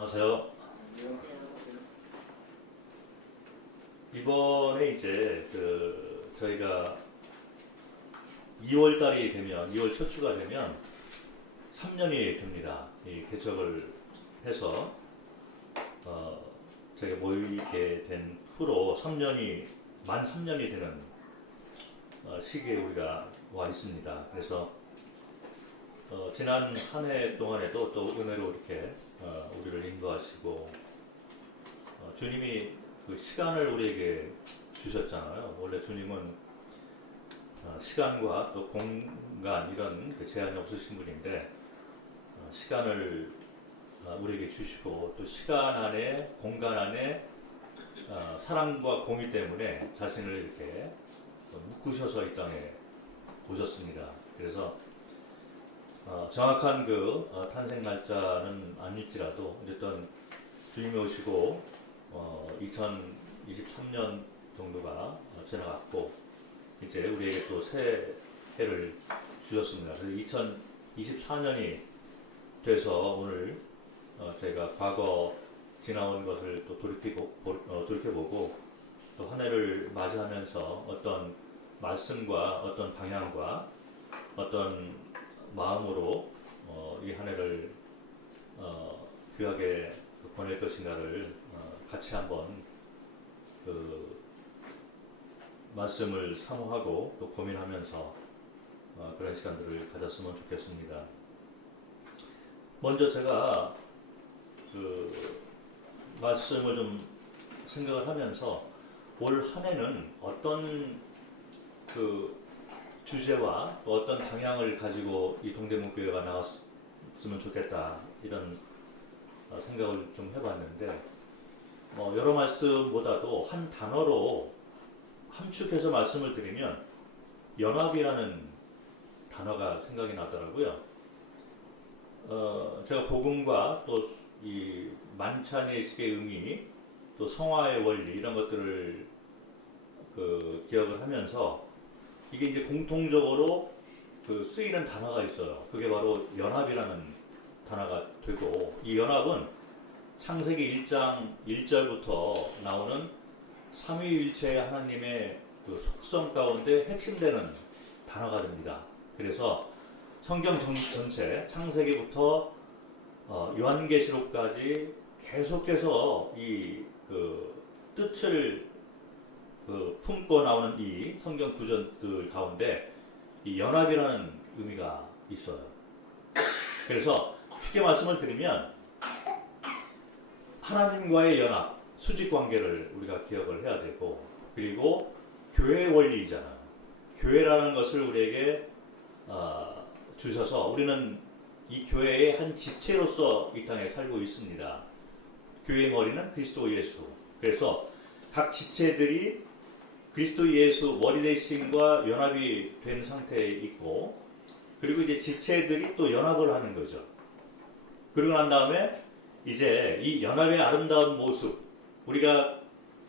안녕하세요. 이번에 이제 저희가 2월 달이 되면 2월 첫 주가 되면 3년이 됩니다. 이 개척을 해서 저희가 모이게 된 후로 3년이 만 3년이 되는 시기에 우리가 와 있습니다. 그래서 지난 한 해 동안에도 또 은혜로 이렇게 우리를 인도하시고 주님이 그 시간을 우리에게 주셨잖아요. 원래 주님은 시간과 또 공간 이런 그 제한이 없으신 분인데 시간을 우리에게 주시고 또 시간 안에 공간 안에 사랑과 공의 때문에 자신을 이렇게 묶으셔서 이 땅에 오셨습니다. 그래서 정확한 그 탄생 날짜는 아닐지라도 어쨌든 주님이 오시고 2023년 정도가 지나갔고 이제 우리에게 또 새 해를 주셨습니다. 그래서 2024년이 돼서 오늘 저희가 과거 지나온 것을 또 돌이켜보고 또 한 해를 맞이하면서 어떤 말씀과 어떤 방향과 어떤 마음으로 이 한 해를 귀하게 보낼 것인가를 같이 한번 그 말씀을 사모하고 또 고민하면서 그런 시간들을 가졌으면 좋겠습니다. 먼저 제가 그 말씀을 좀 생각을 하면서 올 한 해는 어떤 그 주제와 또 어떤 방향을 가지고 이 동대문 교회가 나갔으면 좋겠다 이런 생각을 좀 해봤는데 여러 말씀보다도 한 단어로 함축해서 말씀을 드리면 연합이라는 단어가 생각이 나더라고요. 제가 복음과 또 이 만찬의 식의 의미 또 성화의 원리 이런 것들을 기억을 하면서 이게 이제 공통적으로 쓰이는 단어가 있어요. 그게 바로 연합이라는 단어가 되고 이 연합은 창세기 1장 1절부터 나오는 삼위일체의 하나님의 그 속성 가운데 핵심되는 단어가 됩니다. 그래서 성경 전체 창세기부터 요한계시록까지 계속해서 이 뜻을 품고 나오는 이 성경 구절들 가운데 이 연합이라는 의미가 있어요. 그래서 쉽게 말씀을 드리면 하나님과의 연합, 수직 관계를 우리가 기억을 해야 되고 그리고 교회의 원리이잖아요. 교회라는 것을 우리에게 주셔서 우리는 이 교회의 한 지체로서 이 땅에 살고 있습니다. 교회의 머리는 그리스도 예수. 그래서 각 지체들이 그리스도 예수 머리 대신과 연합이 된 상태에 있고 그리고 이제 지체들이 또 연합을 하는 거죠. 그러고 난 다음에 이제 이 연합의 아름다운 모습 우리가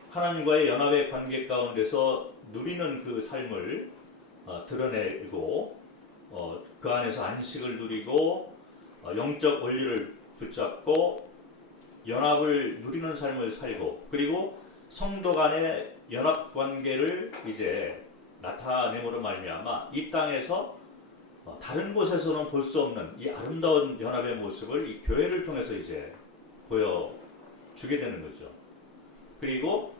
하나님과의 연합의 관계 가운데서 누리는 그 삶을 드러내고 그 안에서 안식을 누리고 영적 원리를 붙잡고 연합을 누리는 삶을 살고 그리고 성도 간의 연합 관계를 이제 나타내므로 말미암아 이 땅에서 다른 곳에서는 볼 수 없는 이 아름다운 연합의 모습을 이 교회를 통해서 이제 보여주게 되는 거죠. 그리고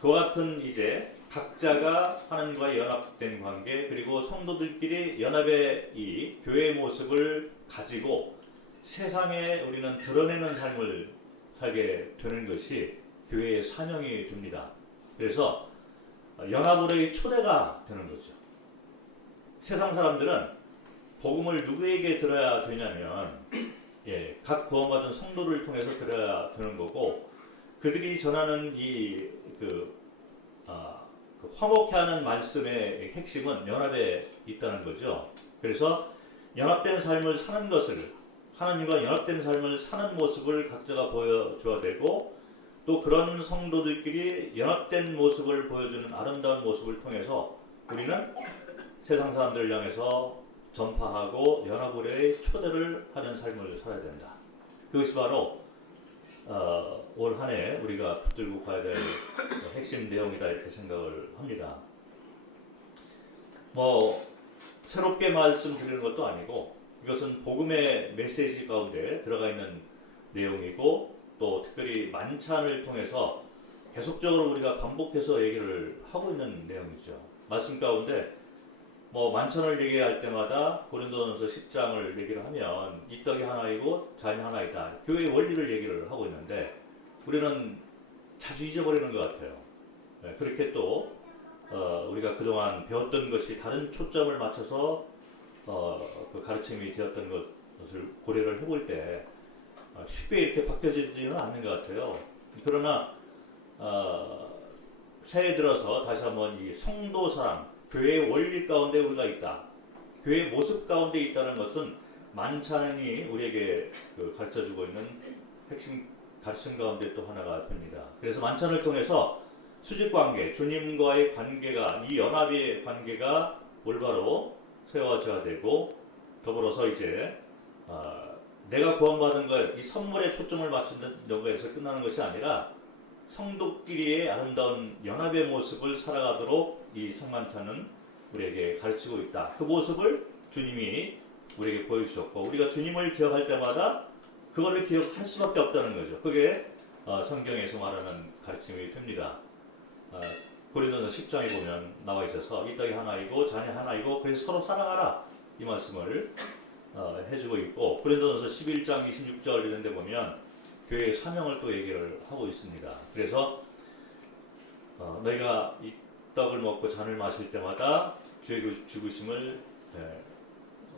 그와 같은 이제 각자가 하나님과 연합된 관계 그리고 성도들끼리 연합의 이 교회의 모습을 가지고 세상에 우리는 드러내는 삶을 살게 되는 것이 교회의 사명이 됩니다. 그래서 연합으로의 초대가 되는 거죠. 세상 사람들은 복음을 누구에게 들어야 되냐면 각 구원받은 성도를 통해서 들어야 되는 거고 그들이 전하는 이 화목케 하는 말씀의 핵심은 연합에 있다는 거죠. 그래서 연합된 삶을 사는 것을 하나님과 연합된 삶을 사는 모습을 각자가 보여줘야 되고 또 그런 성도들끼리 연합된 모습을 보여주는 아름다운 모습을 통해서 우리는 세상 사람들을 향해서 전파하고 연합으로의 초대를 하는 삶을 살아야 된다. 그것이 바로 올 한 해 우리가 붙들고 가야 될 핵심 내용이다 이렇게 생각을 합니다. 뭐 새롭게 말씀드리는 것도 아니고 이것은 복음의 메시지 가운데 들어가 있는 내용이고 또 특별히 만찬을 통해서 계속적으로 우리가 반복해서 얘기를 하고 있는 내용이죠. 말씀 가운데 뭐 만찬을 얘기할 때마다 고린도전서 10장을 얘기를 하면 이 떡이 하나이고 잔이 하나이다. 교회의 원리를 얘기를 하고 있는데 우리는 자주 잊어버리는 것 같아요. 그렇게 또 우리가 그동안 배웠던 것이 다른 초점을 맞춰서 그 가르침이 되었던 것을 고려를 해볼 때 쉽게 이렇게 바뀌어지지는 않는 것 같아요. 그러나 새해 들어서 다시 한번 이 성도 사랑, 교회의 원리 가운데 우리가 있다. 교회의 모습 가운데 있다는 것은 만찬이 우리에게 가르쳐주고 있는 핵심 가르침 가운데 또 하나가 됩니다. 그래서 만찬을 통해서 수직관계, 주님과의 관계가 이 연합의 관계가 올바로 세워져야 되고 더불어서 이제 내가 구원받은 것, 이 선물에 초점을 맞추는 거에서 끝나는 것이 아니라 성도끼리의 아름다운 연합의 모습을 살아가도록 이 성만찬은 우리에게 가르치고 있다. 그 모습을 주님이 우리에게 보여주셨고 우리가 주님을 기억할 때마다 그걸 기억할 수밖에 없다는 거죠. 그게 성경에서 말하는 가르침이 됩니다. 고린도전서 10장에 보면 나와 있어서 이 떡이 하나이고 잔이 하나이고 그래서 서로 사랑하라 이 말씀을 해주고 있고 고린도전서 11장 26절 이런 데 보면 교회의 사명을 또 얘기를 하고 있습니다. 그래서 너희가 이 떡을 먹고 잔을 마실 때마다 주의 죽으심을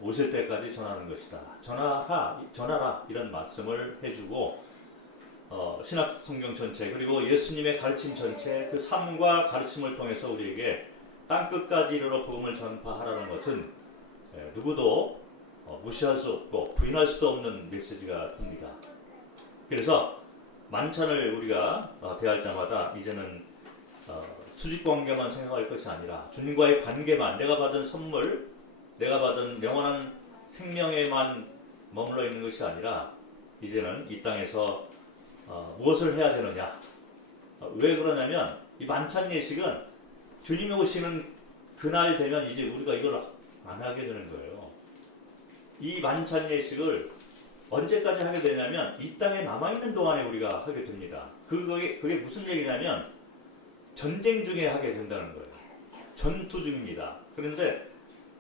오실 때까지 전하는 것이다. 전하라 이런 말씀을 해주고 신약 성경 전체 그리고 예수님의 가르침 전체 그 삶과 가르침을 통해서 우리에게 땅끝까지 이르러 복음을 전파하라는 것은 누구도 무시할 수 없고 부인할 수도 없는 메시지가 됩니다. 그래서 만찬을 우리가 대할 때마다 이제는 수직관계만 생각할 것이 아니라 주님과의 관계만 내가 받은 선물 내가 받은 영원한 생명에만 머물러 있는 것이 아니라 이제는 이 땅에서 무엇을 해야 되느냐 왜 그러냐면 이 만찬 예식은 주님이 오시는 그날 되면 이제 우리가 이걸 안 하게 되는 거예요. 이 만찬 예식을 언제까지 하게 되냐면 이 땅에 남아있는 동안에 우리가 하게 됩니다. 그게 무슨 얘기냐면 전쟁 중에 하게 된다는 거예요. 전투 중입니다. 그런데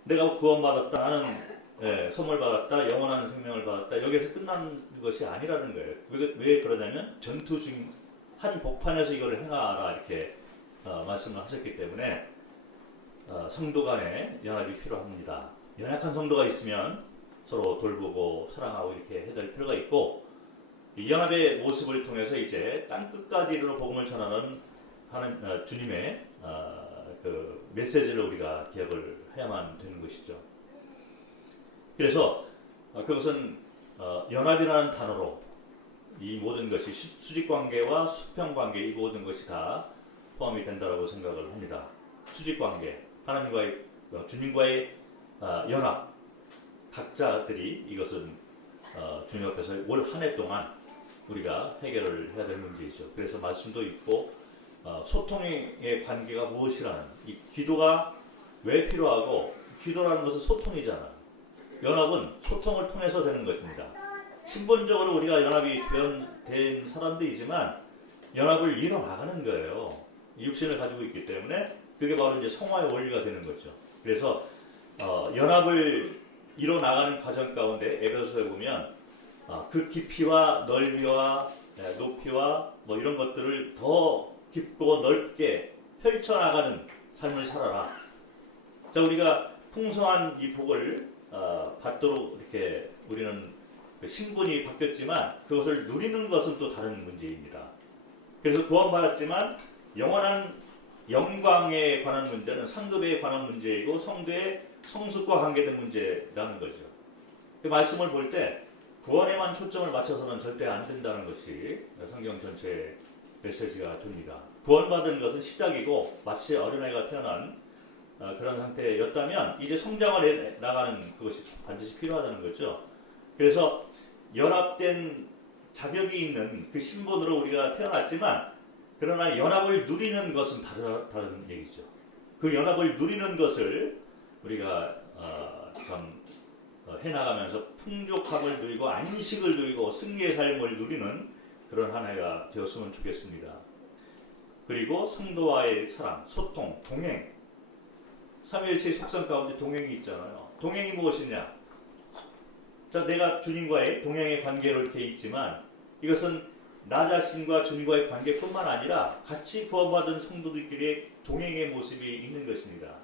내가 구원받았다 나는 선물 받았다 영원한 생명을 받았다 여기서 끝난 것이 아니라는 거예요. 왜 그러냐면 전투 중 한 복판에서 이걸 행하라 이렇게 말씀을 하셨기 때문에 성도 간의 연합이 필요합니다. 연약한 성도가 있으면 서로 돌보고 사랑하고 이렇게 해야 될 필요가 있고 이 연합의 모습을 통해서 이제 땅끝까지 이르러 복음을 전하는 주님의 그 메시지를 우리가 기억을 해야만 되는 것이죠. 그래서 그것은 연합이라는 단어로 이 모든 것이 수직관계와 수평관계 이 모든 것이 다 포함이 된다고 생각을 합니다. 수직관계, 하나님과의 주님과의 연합 각자들이 이것은 주님 앞에서 올 한 해 동안 우리가 해결을 해야 될 문제이죠. 그래서 말씀도 있고 소통의 관계가 무엇이라는 이 기도가 왜 필요하고 기도라는 것은 소통이잖아. 연합은 소통을 통해서 되는 것입니다. 신분적으로 우리가 연합이 된 사람들이지만 연합을 이뤄나가는 거예요. 육신을 가지고 있기 때문에 그게 바로 이제 성화의 원리가 되는 거죠. 그래서 연합을 이뤄나가는 과정 가운데 에베소서에 보면 그 깊이와 넓이와 높이와 뭐 이런 것들을 더 깊고 넓게 펼쳐나가는 삶을 살아라. 자, 우리가 풍성한 이 복을 받도록 이렇게 우리는 신분이 바뀌었지만 그것을 누리는 것은 또 다른 문제입니다. 그래서 구원받았지만 영원한 영광에 관한 문제는 상급에 관한 문제이고 성도의 성숙과 관계된 문제라는 거죠. 그 말씀을 볼 때 구원에만 초점을 맞춰서는 절대 안 된다는 것이 성경 전체의 메시지가 됩니다. 구원받은 것은 시작이고 마치 어린아이가 태어난 그런 상태였다면 이제 성장을 나가는 그것이 반드시 필요하다는 거죠. 그래서 연합된 자격이 있는 그 신분으로 우리가 태어났지만 그러나 연합을 누리는 것은 다른 얘기죠. 그 연합을 누리는 것을 우리가 참 해나가면서 풍족함을 누리고 안식을 누리고 승리의 삶을 누리는 그런 한 해가 되었으면 좋겠습니다. 그리고 성도와의 사랑, 소통, 동행. 삼위일체의 속성 가운데 동행이 있잖아요. 동행이 무엇이냐? 자, 내가 주님과의 동행의 관계로 이렇게 있지만 이것은 나 자신과 주님과의 관계뿐만 아니라 같이 구원받은 성도들끼리의 동행의 모습이 있는 것입니다.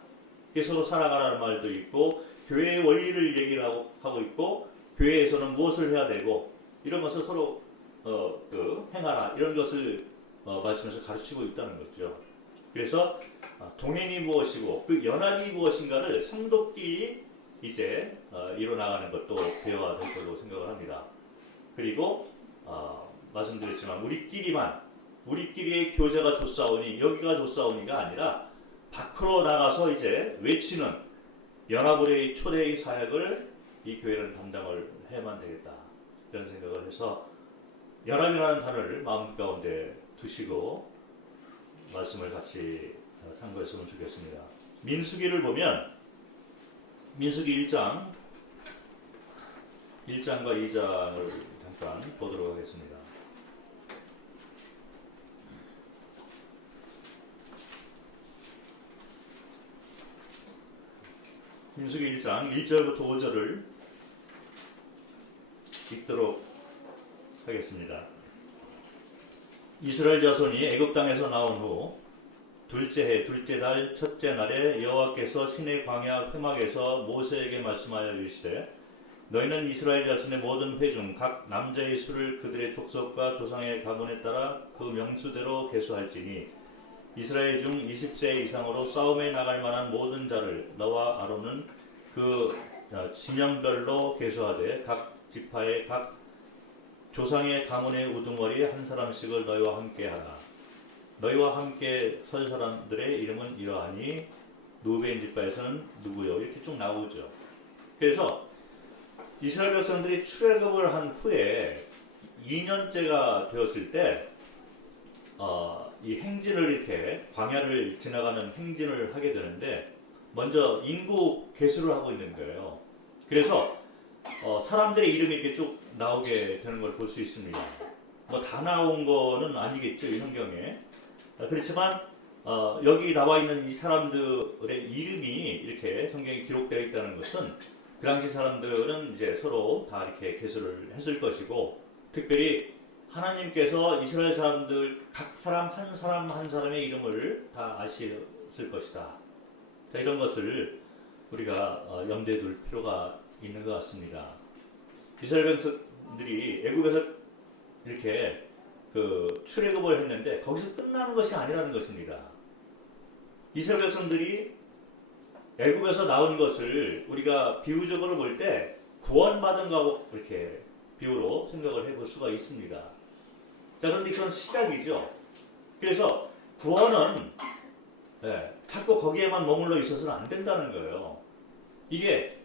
서로 살아가라는 말도 있고 교회의 원리를 얘기를 하고 있고 교회에서는 무엇을 해야 되고 이런 것을 서로 행하라 이런 것을 말씀에서 가르치고 있다는 거죠. 그래서 동행이 무엇이고 그 연합이 무엇인가를 성도끼리 이제 이뤄나가는 것도 배워야 될 걸로 생각을 합니다. 그리고 말씀드렸지만 우리끼리의 교제가 좋사오니 여기가 좋사오니가 아니라 밖으로 나가서 이제 외치는 연합의 초대의 사역을 이 교회는 담당을 해야만 되겠다 이런 생각을 해서 연합이라는 단어를 마음 가운데 두시고 말씀을 같이 참고했으면 좋겠습니다. 민수기를 보면 민수기 1장과 2장을 잠깐 보도록 하겠습니다. 민수기 1장 1절부터 5절을 읽도록 하겠습니다. 이스라엘 자손이 애굽 땅에서 나온 후 둘째 해 둘째 달 첫째 날에 여호와께서 시내 광야 회막에서 모세에게 말씀하여 이르시되 너희는 이스라엘 자손의 모든 회 중 각 남자의 수를 그들의 족속과 조상의 가문에 따라 그 명수대로 계수할지니 이스라엘 중 20세 이상으로 싸움에 나갈 만한 모든 자를 너와 아론은 그 진영별로 계수하되 각 지파의 각 조상의 가문의 우두머리 한 사람씩을 너희와 함께 하라. 너희와 함께 설 사람들의 이름은 이러하니 루벤 지파에서는 누구요? 이렇게 쭉 나오죠. 그래서 이스라엘 백성들이 출애굽을 한 후에 2년째가 되었을 때 이 행진을 이렇게 광야를 지나가는 행진을 하게 되는데 먼저 인구 계수를 하고 있는 거예요. 그래서 사람들의 이름이 이렇게 쭉 나오게 되는 걸 볼 수 있습니다. 뭐 다 나온 거는 아니겠죠, 이 성경에. 그렇지만 여기 나와 있는 이 사람들의 이름이 이렇게 성경에 기록되어 있다는 것은 그 당시 사람들은 이제 서로 다 이렇게 계수를 했을 것이고 특별히 하나님께서 이스라엘 사람들 각 사람 한 사람의 이름을 다 아셨을 것이다. 자, 이런 것을 우리가 염두에 둘 필요가 있는 것 같습니다. 이스라엘 백성들이 애굽에서 이렇게 출애굽을 했는데 거기서 끝나는 것이 아니라는 것입니다. 이스라엘 백성들이 애굽에서 나온 것을 우리가 비유적으로 볼 때 구원받은 거하고 이렇게 비유로 생각을 해볼 수가 있습니다. 자, 그런데 그건 시작이죠. 그래서 구원은 자꾸 거기에만 머물러 있어서는 안 된다는 거예요. 이게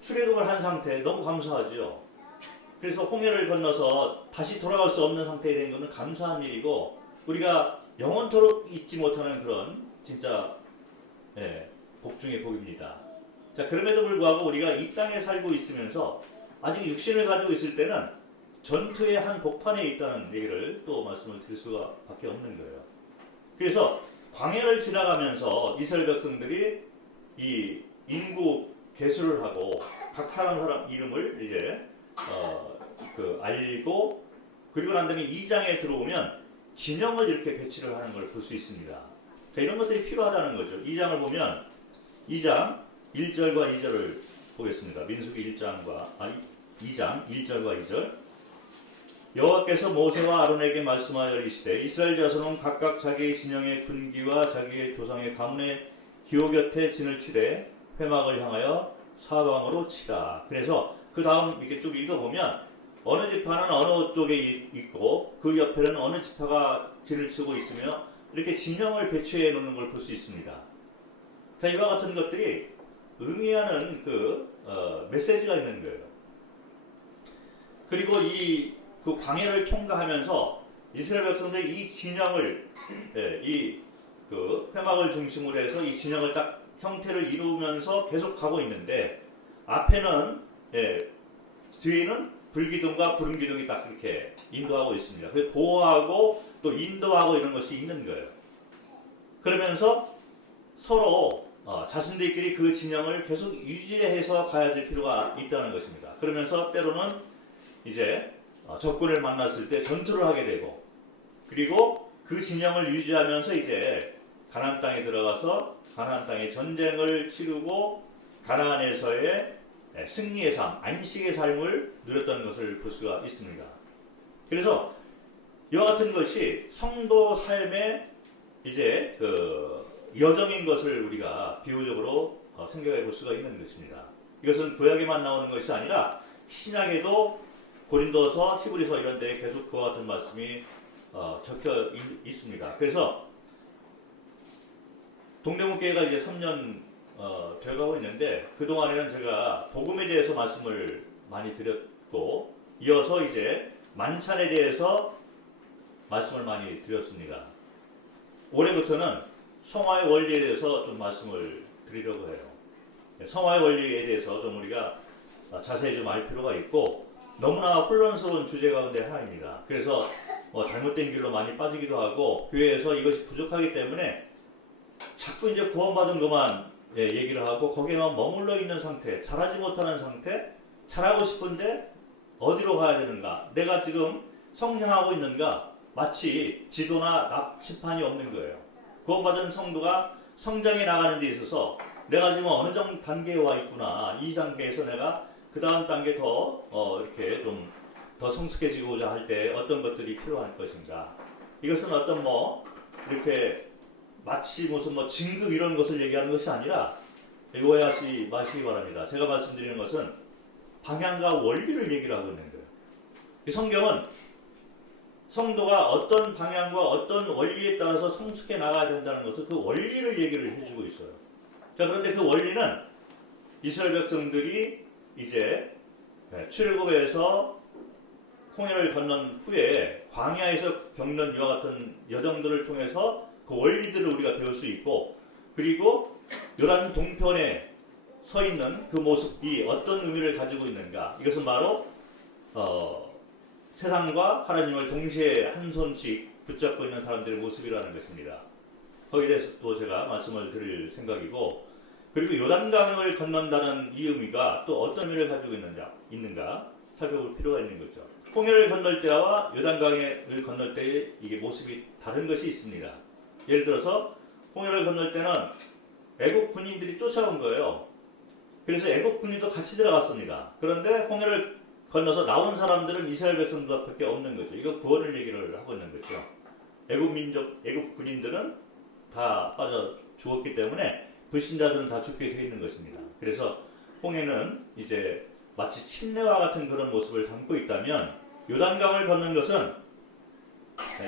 출애굽을 한 상태 너무 감사하죠. 그래서 홍해를 건너서 다시 돌아갈 수 없는 상태에 된 것은 감사한 일이고 우리가 영원토록 잊지 못하는 그런 진짜 복 중의 복입니다. 자, 그럼에도 불구하고 우리가 이 땅에 살고 있으면서 아직 육신을 가지고 있을 때는 전투의 한 복판에 있다는 얘기를 또 말씀을 드릴 수가 밖에 없는 거예요. 그래서 광야를 지나가면서 이스라엘 백성들이 이 인구 계수를 하고 각 사람 이름을 이제 알리고 그리고 난 다음에 2장에 들어오면 진영을 이렇게 배치를 하는 걸 볼 수 있습니다. 자, 이런 것들이 필요하다는 거죠. 2장을 보면 2장 1절과 2절을 보겠습니다. 민수기 2장 1절과 2절 여호와께서 모세와 아론에게 말씀하여 이르시되 이스라엘 자손은 각각 자기의 진영의 군기와 자기의 조상의 가문의 기호 곁에 진을 치되 회막을 향하여 사방으로 치라. 그래서 그 다음 이렇게 쭉 읽어보면 어느 지파는 어느 쪽에 있고 그 옆에는 어느 지파가 진을 치고 있으며 이렇게 진영을 배치해 놓는 걸 볼 수 있습니다. 자, 이와 같은 것들이 의미하는 메시지가 있는 거예요. 그리고 이 그 광야를 통과하면서 이스라엘 백성들이 이 진영을 그 회막을 중심으로 해서 이 진영을 딱 형태를 이루면서 계속 가고 있는데 앞에는 뒤에는 불기둥과 구름기둥이 딱 이렇게 인도하고 있습니다. 그 보호하고 또 인도하고 이런 것이 있는 거예요. 그러면서 서로 자신들끼리 그 진영을 계속 유지해서 가야 될 필요가 있다는 것입니다. 그러면서 때로는 이제 적군을 만났을 때 전투를 하게 되고 그리고 그 진영을 유지하면서 이제 가나안 땅에 들어가서 가나안 땅의 전쟁을 치르고 가나안에서의 승리의 삶, 안식의 삶을 누렸던 것을 볼 수가 있습니다. 그래서 이와 같은 것이 성도 삶의 이제 그 여정인 것을 우리가 비유적으로 생각해 볼 수가 있는 것입니다. 이것은 구약에만 나오는 것이 아니라 신약에도 고린도서, 히브리서 이런 데에 계속 그와 같은 말씀이 적혀 있습니다. 그래서 동대문교회가 이제 3년 되어가고 있는데 그동안에는 제가 복음에 대해서 말씀을 많이 드렸고 이어서 이제 만찬에 대해서 말씀을 많이 드렸습니다. 올해부터는 성화의 원리에 대해서 좀 말씀을 드리려고 해요. 성화의 원리에 대해서 좀 우리가 자세히 좀 알 필요가 있고 너무나 혼란스러운 주제 가운데 하나입니다. 그래서 잘못된 길로 많이 빠지기도 하고 교회에서 이것이 부족하기 때문에 자꾸 이제 구원받은 것만 얘기를 하고 거기에만 머물러 있는 상태, 잘하지 못하는 상태, 잘하고 싶은데 어디로 가야 되는가? 내가 지금 성장하고 있는가? 마치 지도나 납치판이 없는 거예요. 구원받은 성도가 성장해 나가는 데 있어서 내가 지금 어느 정도 단계에 와 있구나. 이 단계에서 내가 그 다음 단계 더 이렇게 좀 더 성숙해지고자 할 때 어떤 것들이 필요할 것인가? 이것은 어떤 이렇게 마치 무슨 진급 이런 것을 얘기하는 것이 아니라 오해하지 마시기 바랍니다. 제가 말씀드리는 것은 방향과 원리를 얘기를 하고 있는 거예요. 이 성경은 성도가 어떤 방향과 어떤 원리에 따라서 성숙해 나가야 된다는 것을 그 원리를 얘기를 해주고 있어요. 자, 그런데 그 원리는 이스라엘 백성들이 이제 출애굽에서 홍해를 건넌 후에 광야에서 겪는 이와 같은 여정들을 통해서 그 원리들을 우리가 배울 수 있고 그리고 요단 동편에 서 있는 그 모습이 어떤 의미를 가지고 있는가 이것은 바로 세상과 하나님을 동시에 한 손씩 붙잡고 있는 사람들의 모습이라는 것입니다. 거기에 대해서 또 제가 말씀을 드릴 생각이고 그리고 요단강을 건넌다는 이 의미가 또 어떤 의미를 가지고 있는가 살펴볼 필요가 있는 거죠. 홍해를 건널 때와 요단강을 건널 때의 이게 모습이 다른 것이 있습니다. 예를 들어서 홍해를 건널 때는 애국 군인들이 쫓아온 거예요. 그래서 애국 군인도 같이 들어갔습니다. 그런데 홍해를 건너서 나온 사람들은 이스라엘 백성들밖에 없는 거죠. 이거 구원을 얘기를 하고 있는 거죠. 애국 군인들은 다 빠져 죽었기 때문에 불신자들은 다 죽게 되어 있는 것입니다. 그래서 홍해는 이제 마치 침례와 같은 그런 모습을 담고 있다면 요단강을 건넌 것은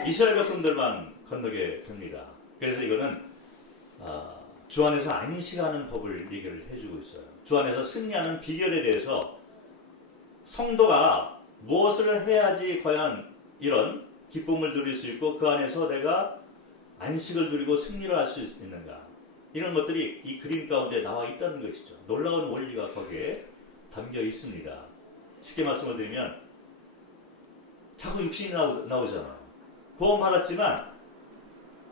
이스라엘 백성들만 건너게 됩니다. 그래서 이거는 주 안에서 안식하는 법을 얘기를 해주고 있어요. 주 안에서 승리하는 비결에 대해서 성도가 무엇을 해야지 과연 이런 기쁨을 누릴 수 있고 그 안에서 내가 안식을 누리고 승리를 할 수 있는가 이런 것들이 이 그림 가운데 나와 있다는 것이죠. 놀라운 원리가 거기에 담겨 있습니다. 쉽게 말씀을 드리면 자꾸 육신이 나오잖아요. 구원받았지만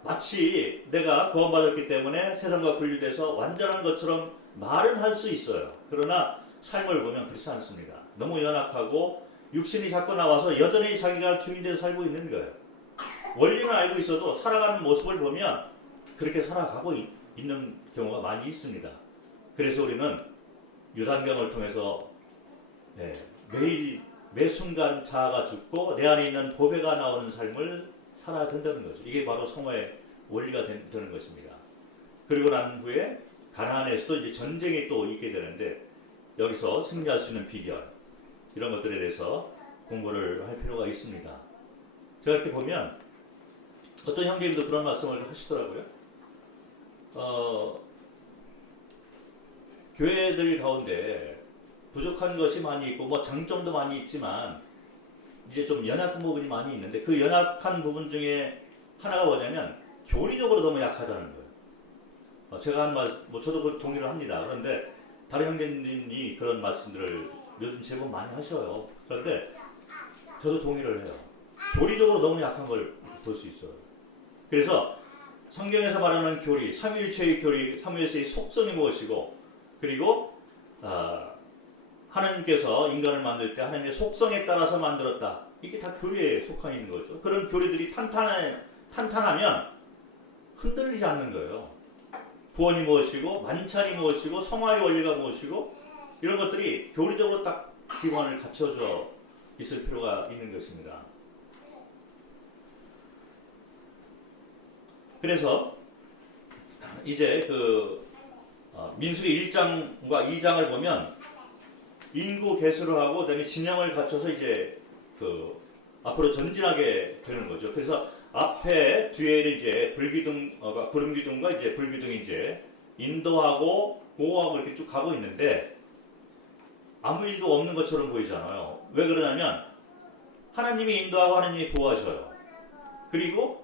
마치 내가 구원받았기 때문에 세상과 분리돼서 완전한 것처럼 말은 할 수 있어요. 그러나 삶을 보면 그렇지 않습니다. 너무 연약하고 육신이 자꾸 나와서 여전히 자기가 주인되어 살고 있는 거예요. 원리는 알고 있어도 살아가는 모습을 보면 그렇게 살아가고 있는 경우가 많이 있습니다. 그래서 우리는 요단강을 통해서 매일 매 순간 자아가 죽고 내 안에 있는 보배가 나오는 삶을 살아야 된다는 거죠. 이게 바로 성화의 원리가 되는 것입니다. 그리고 난 후에 가나안에서도 이제 전쟁이 또 있게 되는데 여기서 승리할 수 있는 비결 이런 것들에 대해서 공부를 할 필요가 있습니다. 제가 이렇게 보면 어떤 형제님도 그런 말씀을 하시더라고요. 교회들 가운데 부족한 것이 많이 있고 장점도 많이 있지만 이제 좀 연약한 부분이 많이 있는데 그 연약한 부분 중에 하나가 뭐냐면 교리적으로 너무 약하다는 거예요. 제가 한 말, 뭐 저도 그 동의를 합니다. 그런데 다른 형제님이 그런 말씀들을 요즘 제법 많이 하셔요. 그런데 저도 동의를 해요. 교리적으로 너무 약한 걸 볼 수 있어요. 그래서 성경에서 말하는 교리, 삼위일체의 교리, 삼위일체의 속성이 무엇이고, 그리고 하나님께서 인간을 만들 때 하나님의 속성에 따라서 만들었다. 이게 다 교리에 속해 있는 거죠. 그런 교리들이 탄탄하면 흔들리지 않는 거예요. 구원이 무엇이고, 만찬이 무엇이고, 성화의 원리가 무엇이고, 이런 것들이 교리적으로 딱 기반을 갖춰져 있을 필요가 있는 것입니다. 그래서 이제 민수기 1장과 2장을 보면 인구 개수를 하고 그다음에 진영을 갖춰서 이제 앞으로 전진하게 되는 거죠. 그래서 앞에 뒤에는 이제 구름기둥과 이제 불기둥이 이제 인도하고 보호하고 이렇게 쭉 가고 있는데 아무 일도 없는 것처럼 보이잖아요. 왜 그러냐면 하나님이 인도하고 하나님이 보호하셔요. 그리고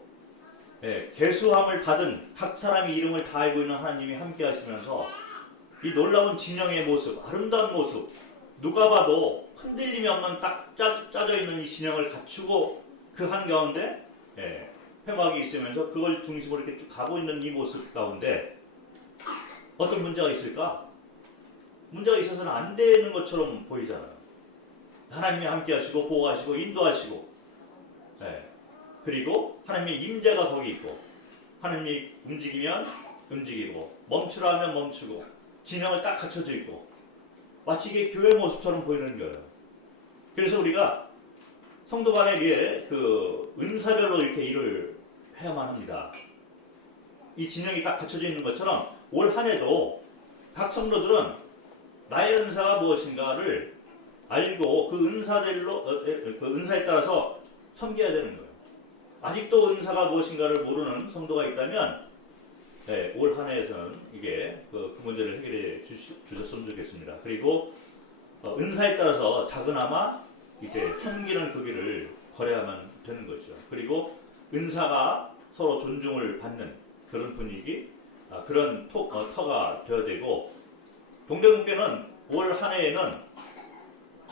계수함을 받은 각 사람의 이름을 다 알고 있는 하나님이 함께 하시면서 이 놀라운 진영의 모습, 아름다운 모습, 누가 봐도 흔들림이 없는 딱 짜져 있는 이 진영을 갖추고 그 한가운데 회막이 있으면서 그걸 중심으로 이렇게 쭉 가고 있는 이 모습 가운데 어떤 문제가 있을까? 문제가 있어서는 안 되는 것처럼 보이잖아요. 하나님이 함께 하시고 보호하시고 인도하시고 그리고 하나님의 임재가 거기 있고 하나님이 움직이면 움직이고 멈추라 하면 멈추고 진영을 딱 갖춰져 있고 마치 이게 교회 모습처럼 보이는 거예요. 그래서 우리가 성도 간에 은사별로 이렇게 일을 해야만 합니다. 이 진영이 딱 갖춰져 있는 것처럼 올 한 해도 각 성도들은 나의 은사가 무엇인가를 알고 그 은사대로 그 은사에 따라서 섬겨야 되는 거예요. 아직도 은사가 무엇인가를 모르는 성도가 있다면 올 한 해에서는 이게 그 문제를 해결해 주셨으면 좋겠습니다. 그리고 은사에 따라서 작은아마 이제 섬기는 그 길을 걸어야만 되는 거죠. 그리고 은사가 서로 존중을 받는 그런 분위기, 그런 터가 되어야 되고 동대문교는 올 한 해에는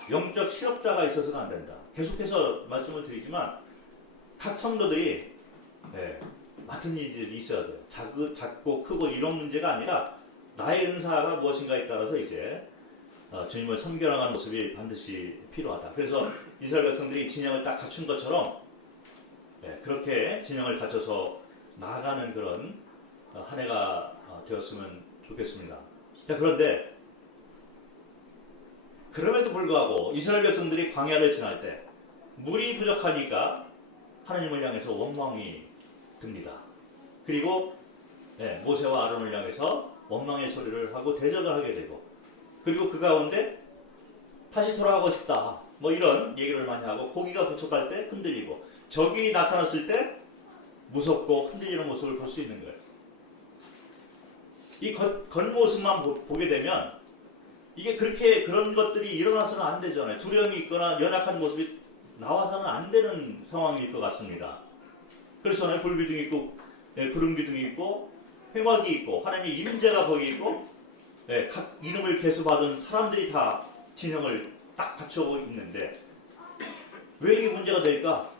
영적 실업자가 있어서는 안 된다. 계속해서 말씀을 드리지만 각 성도들이 맡은 일들이 있어야 돼요. 작고 크고 이런 문제가 아니라 나의 은사가 무엇인가에 따라서 이제 주님을 섬겨나가는 모습이 반드시 필요하다. 그래서 이스라엘 백성들이 진영을 딱 갖춘 것처럼 그렇게 진영을 갖춰서 나아가는 그런 한 해가 되었으면 좋겠습니다. 자, 그런데 그럼에도 불구하고 이스라엘 백성들이 광야를 지날 때 물이 부족하니까 하나님을 향해서 원망이 듭니다. 그리고 모세와 아론을 향해서 원망의 소리를 하고 대적을 하게 되고 그리고 그 가운데 다시 돌아가고 싶다 뭐 이런 얘기를 많이 하고 고기가 부족할 때 흔들리고 적이 나타났을 때 무섭고 흔들리는 모습을 볼 수 있는 거예요. 이 겉모습만 보게 되면 이게 그런 것들이 일어나서는 안 되잖아요. 두려움이 있거나 연약한 모습이 나와서는 안 되는 상황일 것 같습니다. 그래서 불기둥이 있고 구름기둥이 있고 회막이 있고 하나님의 임재가 거기 있고 각 이름을 계수받은 사람들이 다 진영을 딱 갖추고 있는데 왜 이게 문제가 될까?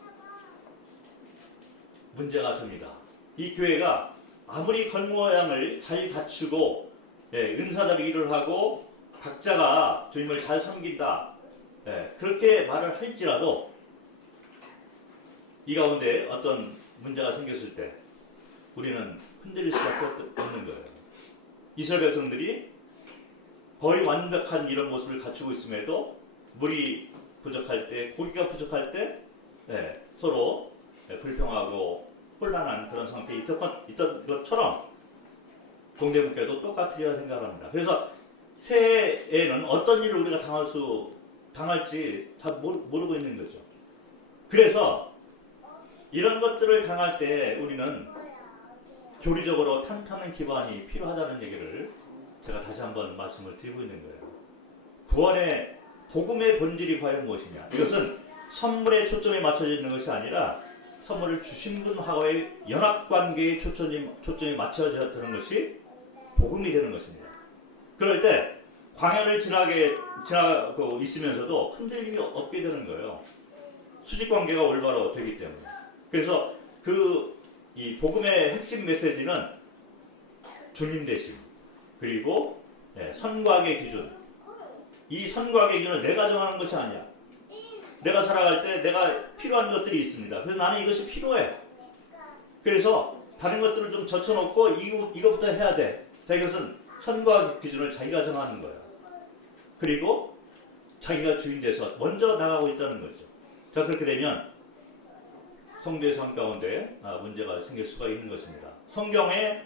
문제가 됩니다. 이 교회가 아무리 겉모양을 잘 갖추고 은사답게 일을 하고 각자가 주님을 잘 섬긴다 그렇게 말을 할지라도 이 가운데 어떤 문제가 생겼을 때 우리는 흔들릴 수밖에 없는 거예요. 이스라엘 백성들이 거의 완벽한 이런 모습을 갖추고 있음에도 물이 부족할 때 고기가 부족할 때 서로 불평하고 혼란한 그런 상태에 있던 것처럼 동대문교도 똑같으리라 생각합니다. 그래서 새해에는 어떤 일을 우리가 당할지 다 모르고 있는 거죠. 그래서 이런 것들을 당할 때 우리는 교리적으로 탄탄한 기반이 필요하다는 얘기를 제가 다시 한번 말씀을 드리고 있는 거예요. 구원의 복음의 본질이 과연 무엇이냐? 이것은 선물에 초점이 맞춰져 있는 것이 아니라 선물을 주신 분하고의 연합관계에 초점이 맞춰져 드는 것이 복음이 되는 것입니다. 그럴 때 광야를 지나고 있으면서도 흔들림이 없게 되는 거예요. 수직관계가 올바로 되기 때문에. 그래서 이 복음의 핵심 메시지는 주님 되심, 그리고 선과의 기준. 이 선과의 기준을 내가 정하는 것이 아니야. 내가 살아갈 때 내가 필요한 것들이 있습니다. 그래서 나는 이것이 필요해. 그래서 다른 것들을 좀 젖혀놓고 이거부터 해야 돼. 자, 이것은 선과 기준을 자기가 정하는 거야. 그리고 자기가 주인 돼서 먼저 나가고 있다는 거죠. 자, 그렇게 되면 성도의 삶 가운데 문제가 생길 수가 있는 것입니다. 성경의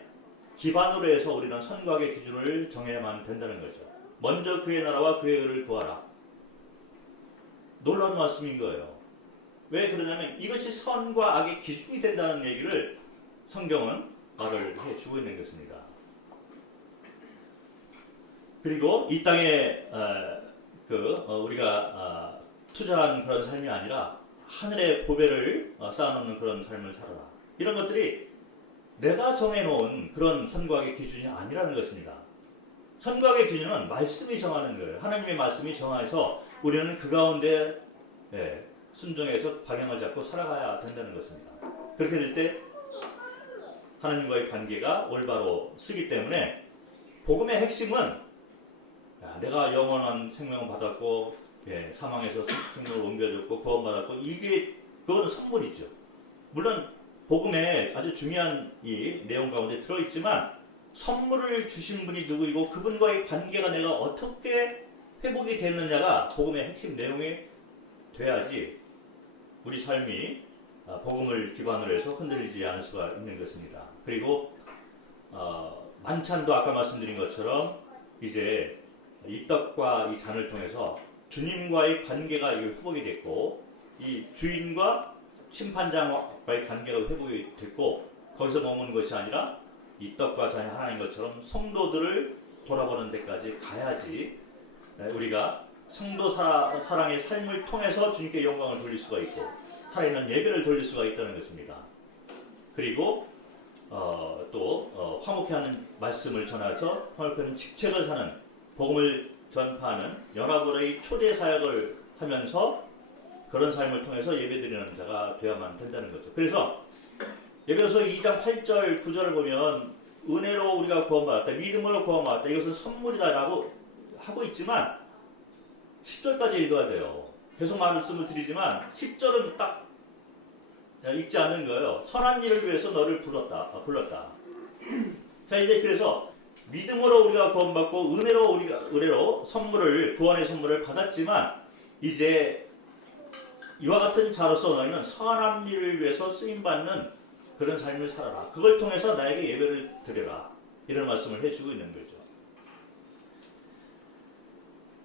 기반으로 해서 우리는 선과 악의 기준을 정해야만 된다는 거죠. 먼저 그의 나라와 그의 의를 구하라. 놀라운 말씀인 거예요. 왜 그러냐면 이것이 선과 악의 기준이 된다는 얘기를 성경은 말을 해주고 있는 것입니다. 그리고 이 땅에 우리가 투자한 그런 삶이 아니라 하늘의 보배를 쌓아놓는 그런 삶을 살아라. 이런 것들이 내가 정해놓은 그런 선과 악의 기준이 아니라는 것입니다. 선과 악의 기준은 말씀이 정하는 거예요. 하나님의 말씀이 정해서 우리는 그 가운데 순종해서 방향을 잡고 살아가야 된다는 것입니다. 그렇게 될 때 하나님과의 관계가 올바로 쓰기 때문에 복음의 핵심은 내가 영원한 생명을 받았고 사망에서 생명을 옮겨줬고 구원받았고 그거는 선물이죠. 물론 복음에 아주 중요한 이 내용 가운데 들어있지만 선물을 주신 분이 누구이고 그분과의 관계가 내가 어떻게 회복이 됐느냐가 복음의 핵심 내용이 돼야지 우리 삶이 복음을 기반으로 해서 흔들리지 않을 수가 있는 것입니다. 그리고 만찬도 아까 말씀드린 것처럼 이제 이 떡과 이 잔을 통해서 주님과의 관계가 회복이 됐고 이 주인과 심판장과의 관계가 회복이 됐고 거기서 머무는 것이 아니라 이 떡과 잔이 하나인 것처럼 성도들을 돌아보는 데까지 가야지 우리가 성도 사랑의 삶을 통해서 주님께 영광을 돌릴 수가 있고 살아있는 예배를 돌릴 수가 있다는 것입니다. 그리고 또 화목해하는 말씀을 전해서 화목해하는 직책을 사는 복음을 전파하는 연합으로의 초대 사역을 하면서 그런 삶을 통해서 예배드리는 자가 되어야만 된다는 거죠. 그래서 에베소서 2장 8절 9절을 보면 은혜로 우리가 구원받았다, 믿음으로 구원받았다, 이것은 선물이다라고 하고 있지만 10절까지 읽어야 돼요. 계속 말씀을 드리지만 10절은 딱 읽지 않는 거예요. 선한 일을 위해서 너를 불렀다. 자, 이제 그래서 믿음으로 우리가 구원받고 은혜로 선물을 구원의 선물을 받았지만 이제 이와 같은 자로서 너희는 선한 일을 위해서 쓰임받는 그런 삶을 살아라. 그걸 통해서 나에게 예배를 드려라. 이런 말씀을 해주고 있는 거죠.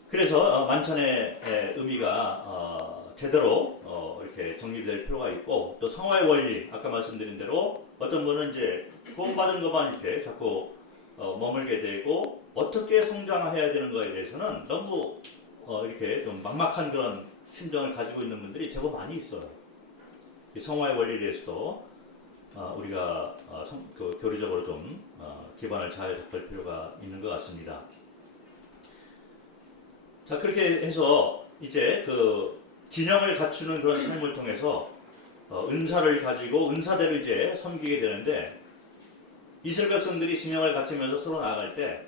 그래서 만찬의 의미가 제대로 이렇게 정립될 필요가 있고 또 성화의 원리 아까 말씀드린 대로 어떤 분은 이제 구원받은 것만 이렇게 자꾸 머물게 되고 어떻게 성장해야 되는 거에 대해서는 너무 이렇게 좀 막막한 그런 심정을 가지고 있는 분들이 제법 많이 있어요. 이 성화의 원리에 대해서도 우리가 교리적으로 좀 기반을 잘 잡을 필요가 있는 것 같습니다. 자, 그렇게 해서 이제 그 진영을 갖추는 그런 삶을 통해서 은사를 가지고 은사대로 이제 섬기게 되는데 이스라엘 백성들이 진영을 갖추면서 서로 나아갈 때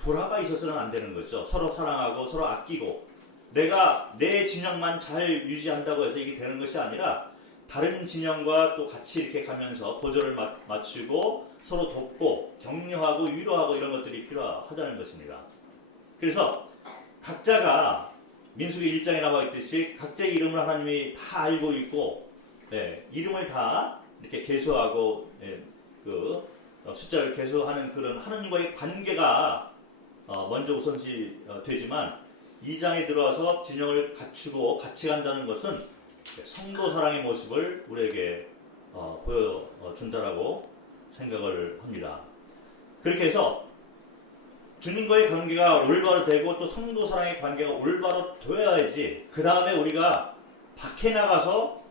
불화가 있어서는 안 되는 거죠. 서로 사랑하고 서로 아끼고 내가 내 진영만 잘 유지한다고 해서 이게 되는 것이 아니라 다른 진영과 또 같이 이렇게 가면서 보조를 맞추고 서로 돕고 격려하고 위로하고 이런 것들이 필요하다는 것입니다. 그래서 각자가 민수기 1장에 나와 있듯이 각자의 이름을 하나님이 다 알고 있고 이름을 다 이렇게 계수하고 그 숫자를 계수하는 그런 하나님과의 관계가 먼저 우선시 되지만 2장에 들어와서 진영을 갖추고 같이 간다는 것은 성도 사랑의 모습을 우리에게 보여준다라고 생각을 합니다. 그렇게 해서 주님과의 관계가 올바로 되고 또 성도 사랑의 관계가 올바로 되어야지 그 다음에 우리가 밖에 나가서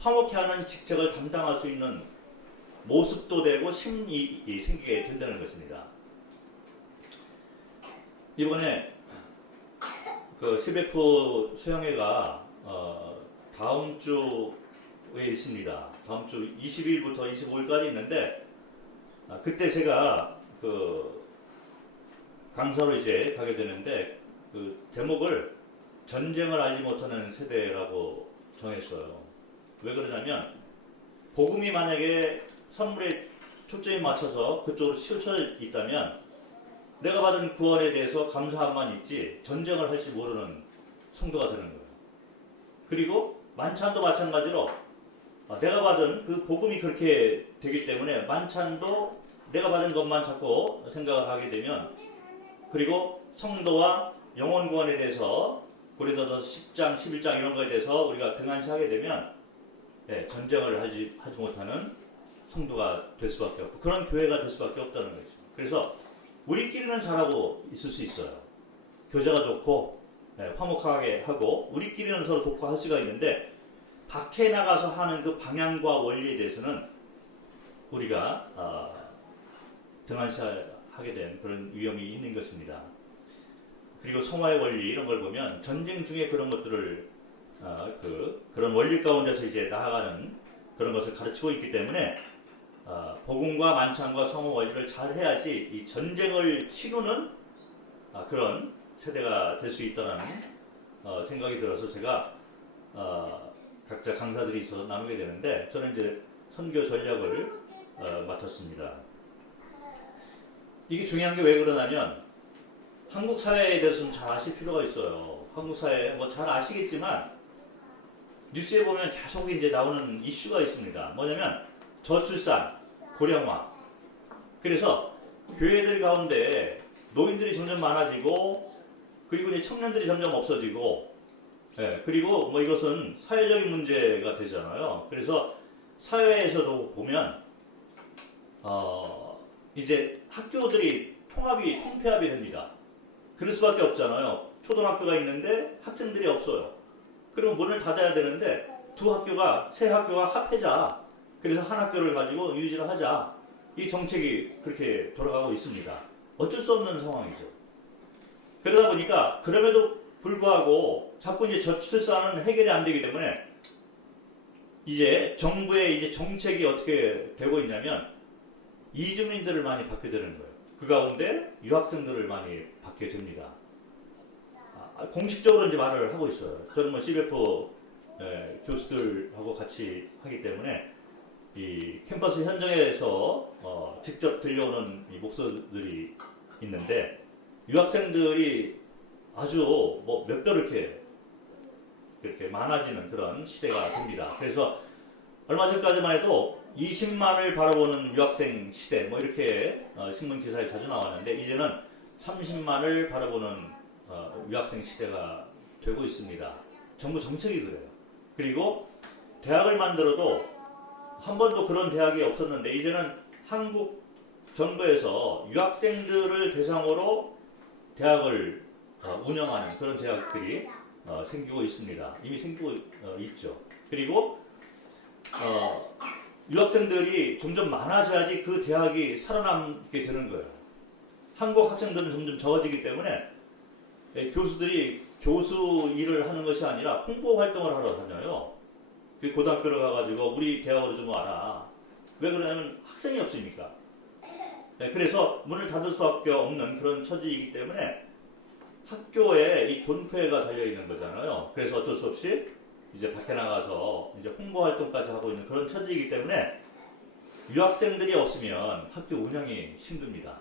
화목해하는 직책을 담당할 수 있는 모습도 되고 심이 생기게 된다는 것입니다. 이번에 그 CBF 수양회가 다음 주에 있습니다. 다음 주 20일부터 25일까지 있는데 그때 제가 그 강사로 이제 가게 되는데 그 제목을 전쟁을 알지 못하는 세대라고 정했어요. 왜 그러냐면 복음이 만약에 선물에 초점이 맞춰서 그쪽으로 치우쳐 있다면 내가 받은 구원에 대해서 감사함만 있지 전쟁을 할지 모르는 성도가 되는 거예요. 그리고 만찬도 마찬가지로 내가 받은 그 복음이 그렇게 되기 때문에 만찬도 내가 받은 것만 자꾸 생각을 하게 되면, 그리고 성도와 영혼 구원에 대해서 고린도전서 10장, 11장 이런 거에 대해서 우리가 등한시하게 되면 전쟁을 하지 못하는 성도가 될 수밖에 없고 그런 교회가 될 수밖에 없다는 거죠. 그래서 우리끼리는 잘하고 있을 수 있어요. 교제가 좋고 화목하게 하고 우리끼리는 서로 돕고 할 수가 있는데 밖에 나가서 하는 그 방향과 원리에 대해서는 우리가 등한시하게 된 그런 위험이 있는 것입니다. 그리고 성화의 원리 이런 걸 보면 전쟁 중에 그런 것들을 그런 원리 가운데서 이제 나아가는 그런 것을 가르치고 있기 때문에 복음과 만찬과 성화 원리를 잘 해야지 이 전쟁을 치르는 그런 세대가 될 수 있다는 생각이 들어서 제가 각자 강사들이 있어서 나누게 되는데 저는 이제 선교 전략을 맡았습니다. 이게 중요한 게 왜 그러냐면 한국 사회에 대해서는 잘 아실 필요가 있어요. 한국 사회 뭐 잘 아시겠지만 뉴스에 보면 계속 이제 나오는 이슈가 있습니다. 뭐냐면 저출산, 고령화. 그래서 교회들 가운데 노인들이 점점 많아지고 그리고 이제 청년들이 점점 없어지고 그리고 뭐 이것은 사회적인 문제가 되잖아요. 그래서 사회에서도 보면 이제 학교들이 통폐합이 됩니다. 그럴 수밖에 없잖아요. 초등학교가 있는데 학생들이 없어요. 그럼 문을 닫아야 되는데 세 학교가 합해자. 그래서 한 학교를 가지고 유지를 하자. 이 정책이 그렇게 돌아가고 있습니다. 어쩔 수 없는 상황이죠. 그러다 보니까 그럼에도 불구하고 자꾸 이제 저출산은 해결이 안 되기 때문에 이제 정부의 이제 정책이 어떻게 되고 있냐면 이주민들을 많이 받게 되는 거예요. 그 가운데 유학생들을 많이 받게 됩니다. 공식적으로 이제 말을 하고 있어요. 저는 뭐 CBF 교수들하고 같이 하기 때문에 이 캠퍼스 현장에서 직접 들려오는 이 목소리들이 있는데 유학생들이 아주 뭐 몇 배 이렇게 많아지는 그런 시대가 됩니다. 그래서 얼마 전까지만 해도 20만을 바라보는 유학생 시대 뭐 이렇게 신문 기사에 자주 나왔는데 이제는 30만을 바라보는 유학생 시대가 되고 있습니다. 정부 정책이 그래요. 그리고 대학을 만들어도 한 번도 그런 대학이 없었는데 이제는 한국 정부에서 유학생들을 대상으로 대학을 운영하는 그런 대학들이 생기고 있습니다. 이미 생기고 있죠. 그리고 유학생들이 점점 많아져야지 그 대학이 살아남게 되는 거예요. 한국 학생들은 점점 적어지기 때문에 교수들이 교수 일을 하는 것이 아니라 홍보 활동을 하러 다녀요. 고등학교를 가가지고 우리 대학으로 좀 와라. 왜 그러냐면 학생이 없으니까. 그래서 문을 닫을 수밖에 없는 그런 처지이기 때문에 학교에 이 존폐가 달려있는 거잖아요. 그래서 어쩔 수 없이 이제 밖에 나가서 이제 홍보 활동까지 하고 있는 그런 처지이기 때문에 유학생들이 없으면 학교 운영이 힘듭니다.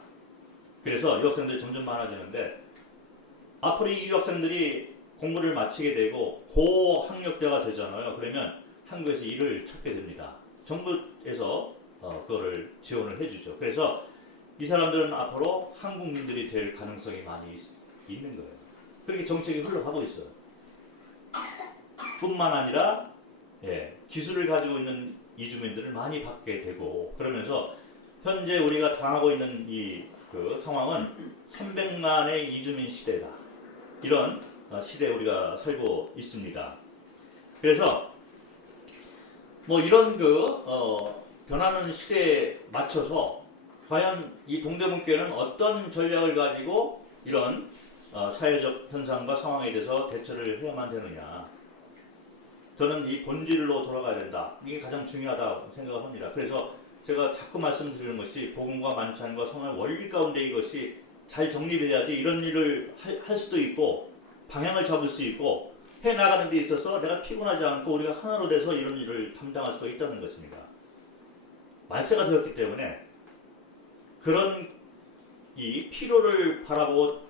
그래서 유학생들이 점점 많아지는데 앞으로 이 유학생들이 공부를 마치게 되고 고학력자가 되잖아요. 그러면 한국에서 일을 찾게 됩니다. 정부에서 그거를 지원을 해주죠. 그래서 이 사람들은 앞으로 한국민들이 될 가능성이 많이 있는 거예요. 그렇게 정책이 흘러가고 있어요. 뿐만 아니라 기술을 가지고 있는 이주민들을 많이 받게 되고 그러면서 현재 우리가 당하고 있는 그 상황은 300만의 이주민 시대다. 이런 시대에 우리가 살고 있습니다. 그래서 뭐 이런 변하는 시대에 맞춰서 과연 이 동대문교회는 어떤 전략을 가지고 이런 사회적 현상과 상황에 대해서 대처를 해야만 되느냐. 저는 이 본질로 돌아가야 된다. 이게 가장 중요하다고 생각을 합니다. 그래서 제가 자꾸 말씀드리는 것이 복음과 만찬과 성의 원리 가운데 이것이 잘 정립해야지 이런 일을 할 수도 있고 방향을 잡을 수 있고 해나가는 데 있어서 내가 피곤하지 않고 우리가 하나로 돼서 이런 일을 담당할 수가 있다는 것입니다. 말세가 되었기 때문에 그런 이 필요를 바라보고